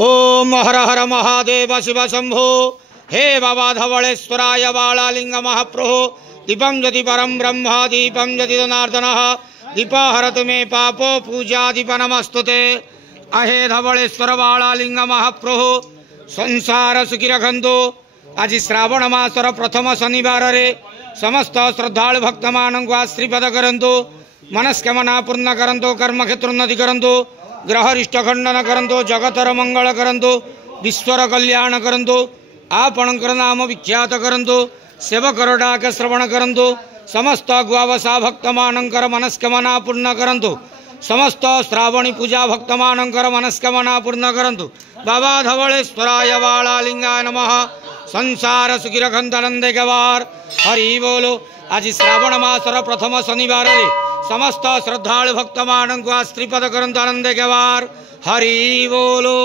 ओम हर हर महादेव शिव शंभो। हे बाबा धवलेश्वराय बालालिंग महाप्रभो। दीपम ज्योति परम ब्रह्म दीपम ज्योति जनार्दन दीपहरतु मे पापो पूजा दीप नमस्तुते। अहे धवलेश्वर बालालिंग महाप्रभो संसार सुखी रखंतु। आज श्रावण मासर प्रथम शनिवार रे समस्त श्रद्धालु भक्त मानक आशीर्वाद करंतु। मनस्कामना पूर्ण करंतु। कर्म क्षेत्र उन्नति करंतु। ग्रहरिष्ट खंडन करंतु। जगतर मंगल करंतु। विश्वर कल्याण करंतु। आपणकर नाम विख्यात करंतु। सेवकर डाक श्रवण करंतु। समस्त गुआवसा भक्त मानकर मनस्कामना पूर्ण करंतु। समस्त श्रावणी पूजा भक्त मानकर मनस्कामना पूर्ण करंतु। बाबा धवलेश्वराय बालालिंगाय नमः। संसार सुखी रखंतु आनंदे गवार। हरि बोलो। आज श्रावण मासर प्रथम शनिवार रे समस्त श्रद्धालु भक्त मानक आशीर्वाद करंतु आनंदे गवार। हरि बोलो।